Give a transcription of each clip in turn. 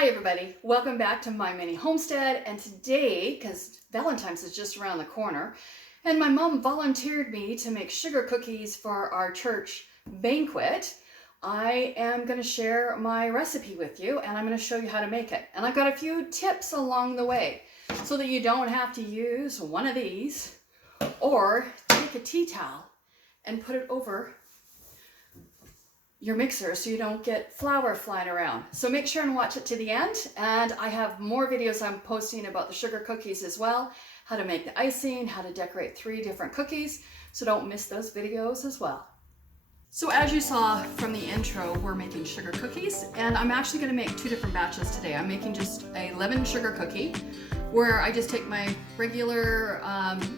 Hi everybody, welcome back to my mini homestead, and today, because Valentine's is just around the corner, and my mom volunteered me to make sugar cookies for our church banquet, I am going to share my recipe with you, and I'm going to show you how to make it. And I've got a few tips along the way so that you don't have to use one of these or take a tea towel and put it over your mixer so you don't get flour flying around. So make sure and watch it to the end, and I have more videos I'm posting about the sugar cookies as well, how to make the icing, how to decorate 3 different cookies, so don't miss those videos as well. So as you saw from the intro, we're making sugar cookies, and I'm actually going to make 2 different batches today. I'm making just a lemon sugar cookie where I just take my regular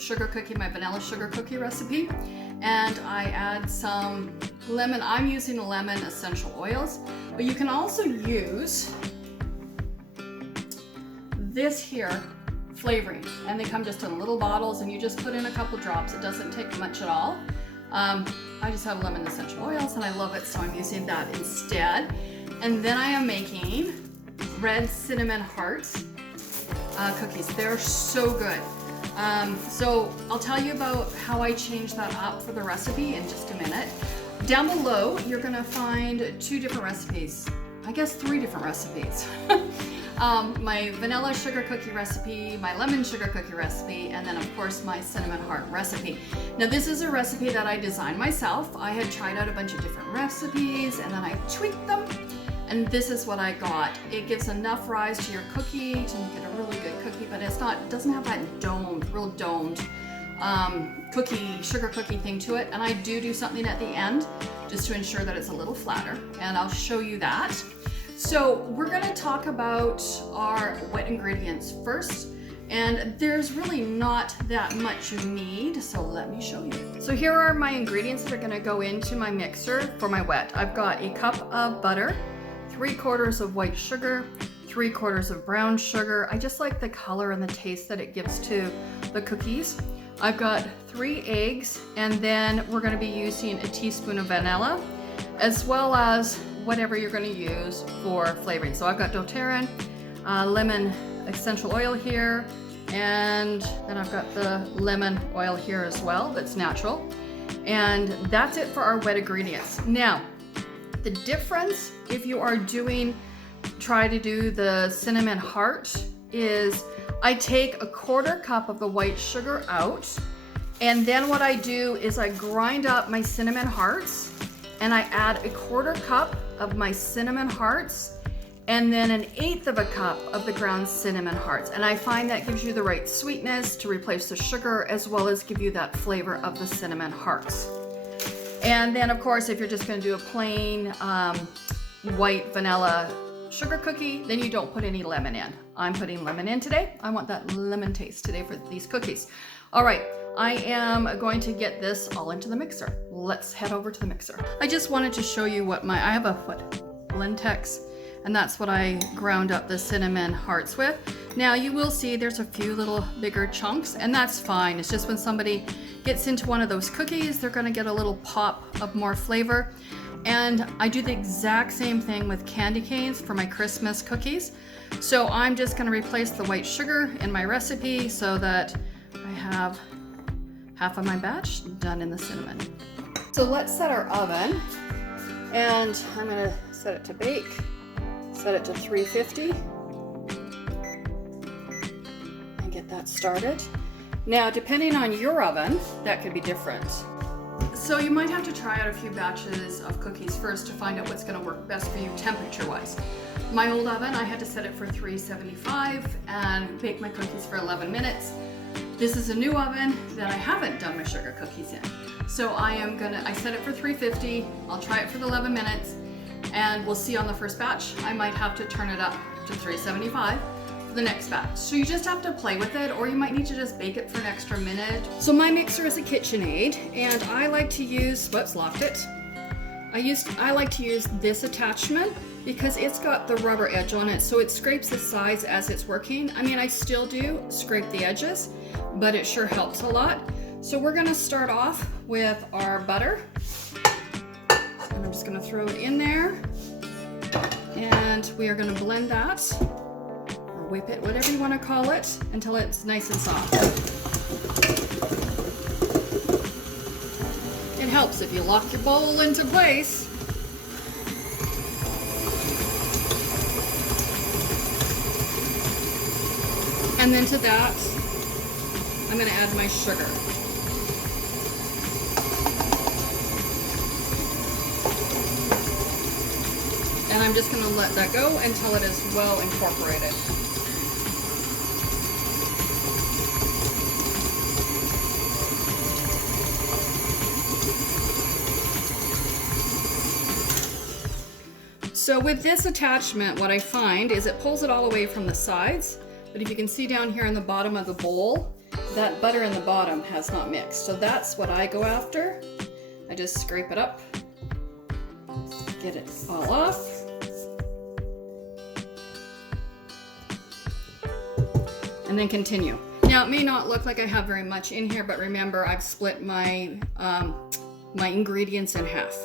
sugar cookie, my vanilla sugar cookie recipe, and I add some lemon. I'm using lemon essential oils, but you can also use this here flavoring, and they come just in little bottles, and you just put in a couple drops. It doesn't take much at all. I just have lemon essential oils and I love it, so I'm using that instead. And then I am making red cinnamon hearts cookies. They're so good. So I'll tell you about how I change that up for the recipe in just a minute. Down below, you're gonna find 2 different recipes. I guess 3 different recipes. My vanilla sugar cookie recipe, my lemon sugar cookie recipe, and then of course my cinnamon heart recipe. Now this is a recipe that I designed myself. I had tried out a bunch of different recipes and then I tweaked them, and this is what I got. It gives enough rise to your cookie to make it a really good cookie, but it doesn't have that real domed sugar cookie thing to it. And I do something at the end just to ensure that it's a little flatter, and I'll show you that. So we're going to talk about our wet ingredients first, and there's really not that much you need, so let me show you. So here are my ingredients that are going to go into my mixer for my wet. I've got a cup of butter, 3/4 of white sugar, 3/4 of brown sugar. I just like the color and the taste that it gives to the cookies. I've got 3 eggs, and then we're going to be using a teaspoon of vanilla, as well as whatever you're going to use for flavoring. So I've got doTERRA, lemon essential oil here, and then I've got the lemon oil here as well that's natural. And that's it for our wet ingredients. Now, the difference if you are try to do the cinnamon heart is I take 1/4 cup of the white sugar out, and then what I do is I grind up my cinnamon hearts, and I add 1/4 cup of my cinnamon hearts, and then 1/8 cup of the ground cinnamon hearts. And I find that gives you the right sweetness to replace the sugar, as well as give you that flavor of the cinnamon hearts. And then of course, if you're just gonna do a plain white vanilla sugar cookie, then you don't put any lemon in. I'm putting lemon in today. I want that lemon taste today for these cookies. All right, I am going to get this all into the mixer. Let's head over to the mixer. I just wanted to show you what I have a Lentex, and that's what I ground up the cinnamon hearts with. Now you will see there's a few little bigger chunks, and that's fine. It's just when somebody gets into one of those cookies, they're gonna get a little pop of more flavor. And I do the exact same thing with candy canes for my Christmas cookies. So I'm just gonna replace the white sugar in my recipe so that I have half of my batch done in the cinnamon. So let's set our oven, and I'm gonna set it to bake. Set it to 350 and get that started. Now, depending on your oven, that could be different. So you might have to try out a few batches of cookies first to find out what's gonna work best for you temperature-wise. My old oven, I had to set it for 375 and bake my cookies for 11 minutes. This is a new oven that I haven't done my sugar cookies in. So I set it for 350, I'll try it for the 11 minutes, and we'll see on the first batch. I might have to turn it up to 375 for the next batch. So you just have to play with it, or you might need to just bake it for an extra minute. So my mixer is a KitchenAid, and I like to use, whoops, locked it. I like to use this attachment because it's got the rubber edge on it, so it scrapes the sides as it's working. I mean, I still do scrape the edges, but it sure helps a lot. So we're gonna start off with our butter. And I'm just gonna throw it in there. And we are going to blend that, or whip it, whatever you want to call it, until it's nice and soft. It helps if you lock your bowl into place. And then to that, I'm going to add my sugar. And I'm just going to let that go until it is well incorporated. So with this attachment, what I find is it pulls it all away from the sides. But if you can see down here in the bottom of the bowl, that butter in the bottom has not mixed. So that's what I go after. I just scrape it up, get it all off. And then continue. Now it may not look like I have very much in here, but remember I've split my, my ingredients in half.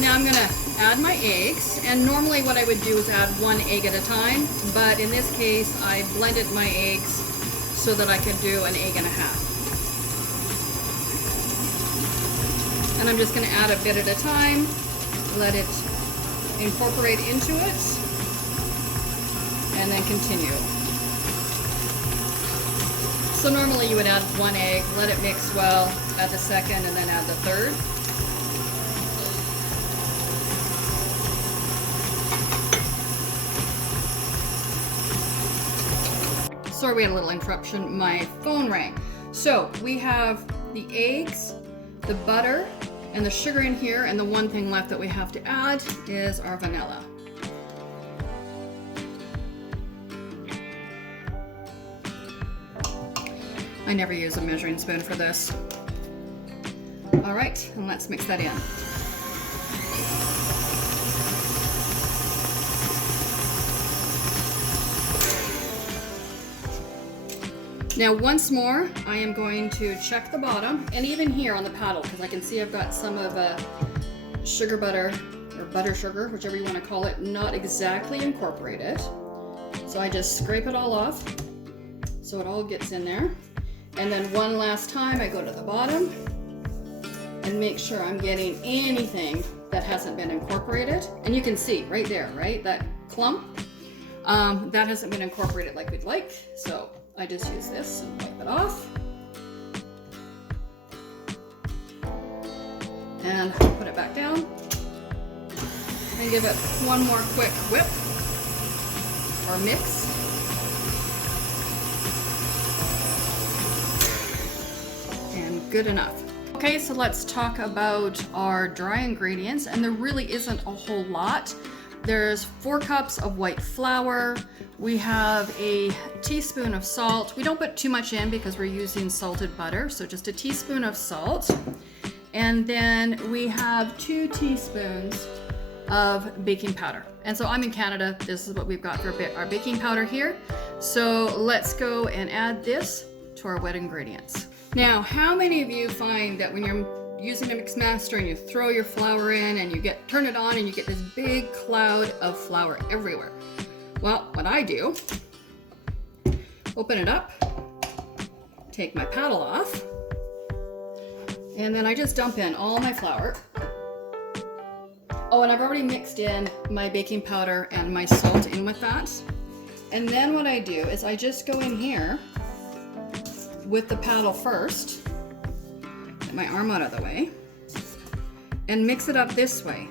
Now I'm gonna add my eggs, and normally what I would do is add 1 egg at a time, but in this case I blended my eggs so that I could do 1.5 eggs. And I'm just gonna add a bit at a time, let it incorporate into it, and then continue. So normally you would add 1 egg, let it mix well, add the second, and then add the third. Sorry, we had a little interruption. My phone rang. So we have the eggs, the butter, and the sugar in here, and the one thing left that we have to add is our vanilla. I never use a measuring spoon for this. All right, and let's mix that in. Now once more, I am going to check the bottom, and even here on the paddle, because I can see I've got some of sugar butter, or butter sugar, whichever you want to call it, not exactly incorporated. So I just scrape it all off, so it all gets in there. And then one last time, I go to the bottom and make sure I'm getting anything that hasn't been incorporated. And you can see right there, right, that clump, that hasn't been incorporated like we'd like. So I just use this and wipe it off. And put it back down. And give it one more quick whip or mix. And good enough. Okay, so let's talk about our dry ingredients, and there really isn't a whole lot. There's 4 cups of white flour. We have a teaspoon of salt. We don't put too much in because we're using salted butter, so just a teaspoon of salt. And then we have 2 teaspoons of baking powder. And so I'm in Canada, this is what we've got for our baking powder here. So let's go and add this to our wet ingredients. Now, how many of you find that when you're using a mix master and you throw your flour in and you turn it on and you get this big cloud of flour everywhere? Well, what I do, open it up, take my paddle off, and then I just dump in all my flour. Oh, and I've already mixed in my baking powder and my salt in with that. And then what I do is I just go in here with the paddle first, get my arm out of the way, and mix it up this way.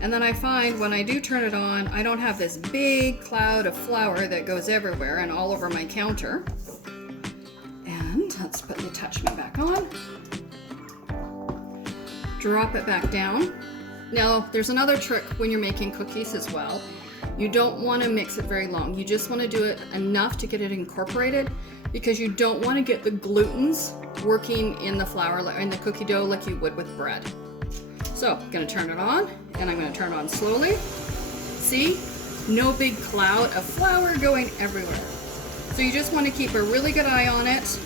And then I find when I do turn it on, I don't have this big cloud of flour that goes everywhere and all over my counter. And let's put the attachment back on. Drop it back down. Now, there's another trick when you're making cookies as well. You don't want to mix it very long. You just want to do it enough to get it incorporated, because you don't want to get the glutens working in the flour, in the cookie dough like you would with bread. So I'm going to turn it on, and I'm going to turn it on slowly. See? No big cloud of flour going everywhere. So you just want to keep a really good eye on it.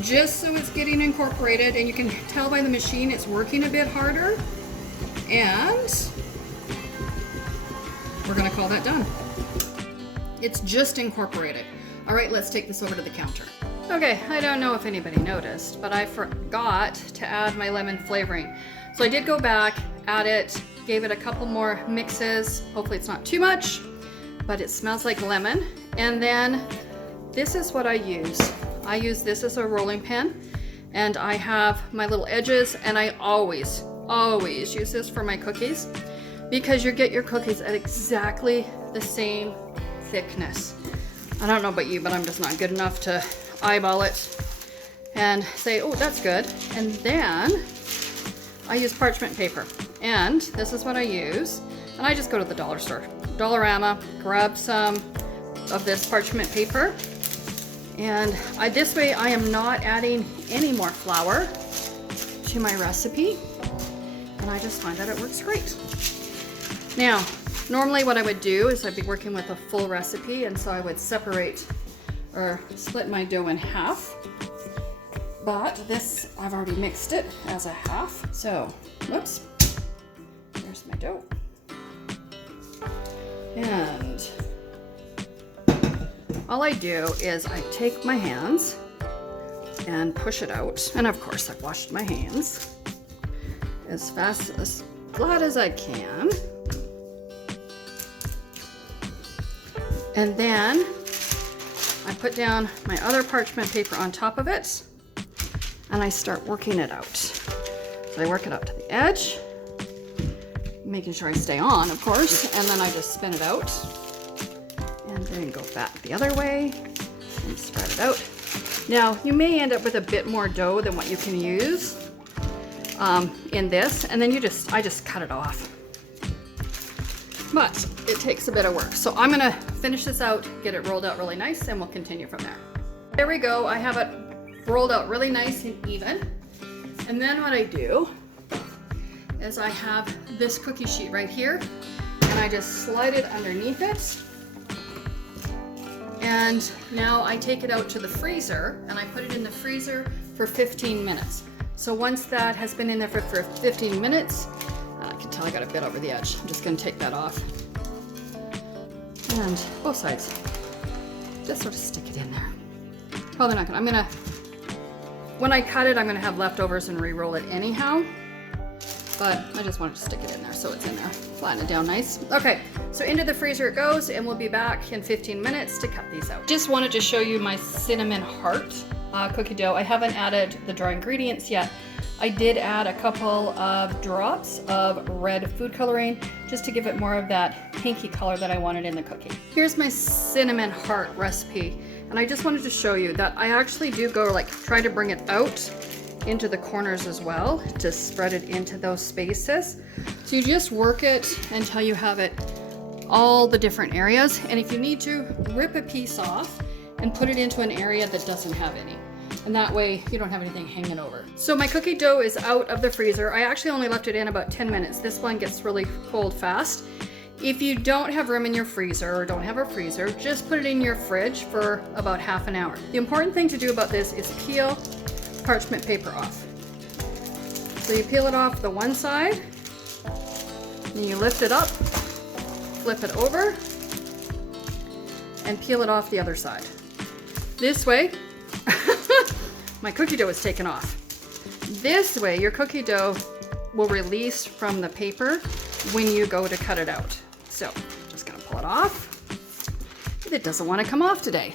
just so it's getting incorporated, and you can tell by the machine it's working a bit harder. And we're gonna call that done. It's just incorporated. All right, let's take this over to the counter. Okay, I don't know if anybody noticed, but I forgot to add my lemon flavoring. So I did go back, add it, gave it a couple more mixes. Hopefully it's not too much, but it smells like lemon. And then this is what I use. I use this as a rolling pin, and I have my little edges, and I always use this for my cookies, because you get your cookies at exactly the same thickness. I don't know about you, but I'm just not good enough to eyeball it and say, oh, that's good. And then I use parchment paper, and this is what I use. And I just go to the dollar store, Dollarama, grab some of this parchment paper. And this way I am not adding any more flour to my recipe. And I just find that it works great. Now, normally what I would do is I'd be working with a full recipe, and so I would separate or split my dough in half. But this, I've already mixed it as a half. So, whoops, there's my dough. And all I do is I take my hands and push it out. And of course I've washed my hands as flat as I can. And then I put down my other parchment paper on top of it, and I start working it out. So I work it up to the edge, making sure I stay on, of course, and then I just spin it out, and then go back the other way and spread it out. Now, you may end up with a bit more dough than what you can use in this, and then I just cut it off. But it takes a bit of work. So I'm gonna finish this out, get it rolled out really nice, and we'll continue from there. There we go, I have it rolled out really nice and even. And then what I do is I have this cookie sheet right here, and I just slide it underneath it. And now I take it out to the freezer, and I put it in the freezer for 15 minutes. So once that has been in there for 15 minutes, I can tell I got a bit over the edge. I'm just gonna take that off. And both sides. Just sort of stick it in there. Probably not gonna, when I cut it, I'm gonna have leftovers and re-roll it anyhow. But I just wanted to stick it in there so it's in there. Flatten it down nice. Okay, so into the freezer it goes, and we'll be back in 15 minutes to cut these out. Just wanted to show you my cinnamon heart cookie dough. I haven't added the dry ingredients yet. I did add a couple of drops of red food coloring just to give it more of that pinky color that I wanted in the cookie. Here's my cinnamon heart recipe, and I just wanted to show you that I actually do go try to bring it out into the corners as well to spread it into those spaces. So you just work it until you have it all the different areas, and if you need to, rip a piece off and put it into an area that doesn't have any. And that way you don't have anything hanging over. So my cookie dough is out of the freezer. I actually only left it in about 10 minutes. This one gets really cold fast. If you don't have room in your freezer or don't have a freezer, just put it in your fridge for about half an hour. The important thing to do about this is peel parchment paper off. So you peel it off the one side, then you lift it up, flip it over, and peel it off the other side. This way, my cookie dough is taken off. This way, your cookie dough will release from the paper when you go to cut it out. So, just gonna pull it off. It doesn't want to come off today.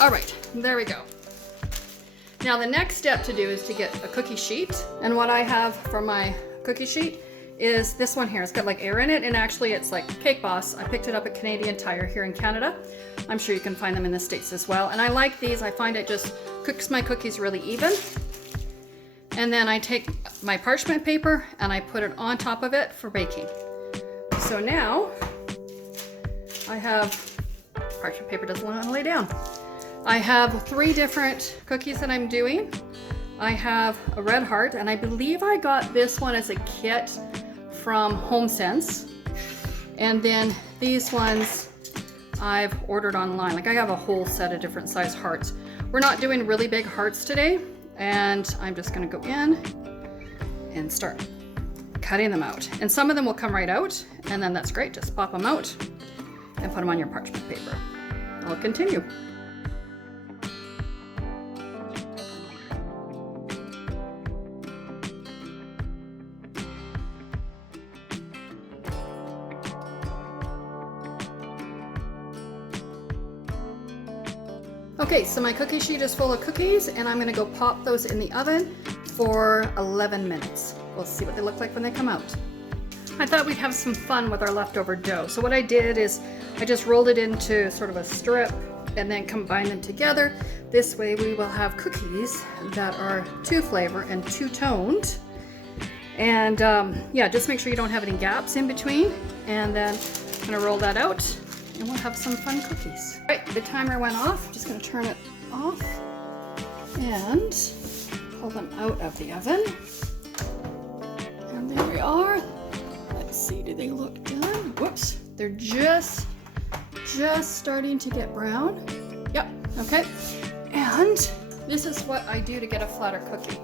All right, there we go. Now the next step to do is to get a cookie sheet. And what I have for my cookie sheet is this one here. It's got air in it, and actually it's like Cake Boss. I picked it up at Canadian Tire here in Canada. I'm sure you can find them in the States as well. And I like these. I find it just cooks my cookies really even. And then I take my parchment paper and I put it on top of it for baking. So now I have, parchment paper doesn't want to lay down. I have 3 different cookies that I'm doing. I have a red heart, and I believe I got this one as a kit from HomeSense. And then these ones I've ordered online. I have a whole set of different size hearts. We're not doing really big hearts today, and I'm just gonna go in and start cutting them out. And some of them will come right out, and then that's great. Just pop them out and put them on your parchment paper. I'll continue. Okay, so my cookie sheet is full of cookies, and I'm gonna go pop those in the oven for 11 minutes. We'll see what they look like when they come out. I thought we'd have some fun with our leftover dough. So what I did is I just rolled it into sort of a strip and then combined them together. This way we will have cookies that are two flavor and two toned. And yeah, just make sure you don't have any gaps in between. And then I'm gonna roll that out and we'll have some fun cookies. All right, the timer went off. I'm just gonna turn it off and pull them out of the oven. And there we are. Let's see, do they look done? Whoops, they're just starting to get brown. Yep, okay. And this is what I do to get a flatter cookie.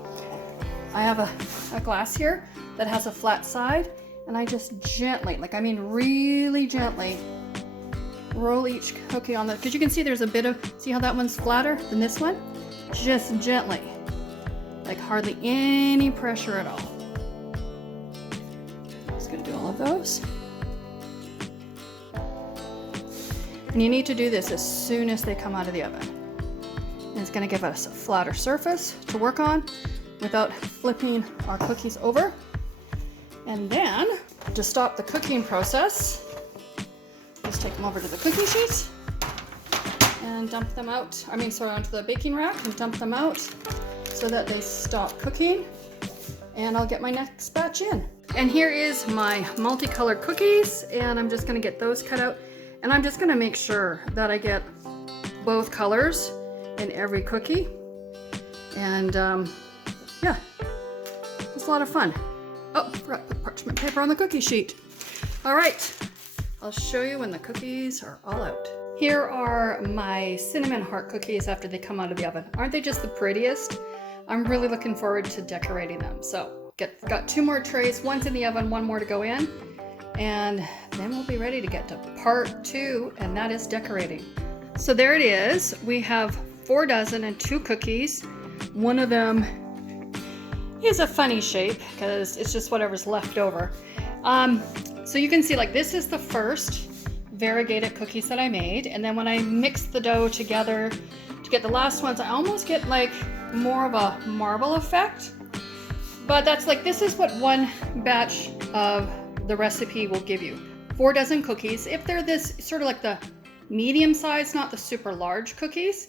I have a glass here that has a flat side, and I just gently, like I mean really gently, roll each cookie on the, because you can see there's a bit of, see how that one's flatter than this one? Just gently, like hardly any pressure at all. Just gonna do all of those. And you need to do this as soon as they come out of the oven. And it's gonna give us a flatter surface to work on without flipping our cookies over. And then, to stop the cooking process, just take them over to the cookie sheet and dump them out. Onto the baking rack and dump them out so that they stop cooking. And I'll get my next batch in. And here is my multicolored cookies, and I'm just gonna get those cut out. And I'm just gonna make sure that I get both colors in every cookie. And yeah, it's a lot of fun. Oh, forgot to put parchment paper on the cookie sheet. All right, I'll show you when the cookies are all out. Here are my cinnamon heart cookies after they come out of the oven. Aren't they just the prettiest? I'm really looking forward to decorating them. So got 2 more trays, one's in the oven, 1 more to go in. And then we'll be ready to get to part 2, and that is decorating. So there it is. We have 4 dozen and 2 cookies. One of them is a funny shape because it's just whatever's left over. So you can see, like, this is the first variegated cookies that I made, and then when I mix the dough together to get the last ones, I almost get like more of a marble effect. But that's like, this is what one batch of the recipe will give you. 4 dozen cookies, if they're this sort of like the medium size, not the super large cookies.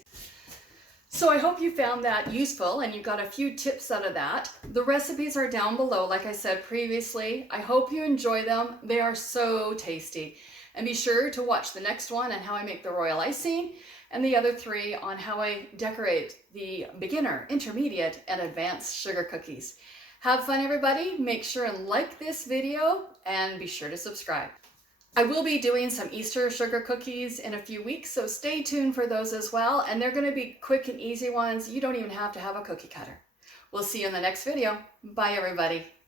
So I hope you found that useful and you got a few tips out of that. The recipes are down below, like I said previously. I hope you enjoy them. They are so tasty. And be sure to watch the next one on how I make the royal icing, and the other 3 on how I decorate the beginner, intermediate, and advanced sugar cookies. Have fun, everybody. Make sure and like this video and be sure to subscribe. I will be doing some Easter sugar cookies in a few weeks, so stay tuned for those as well. And they're going to be quick and easy ones. You don't even have to have a cookie cutter. We'll see you in the next video. Bye, everybody.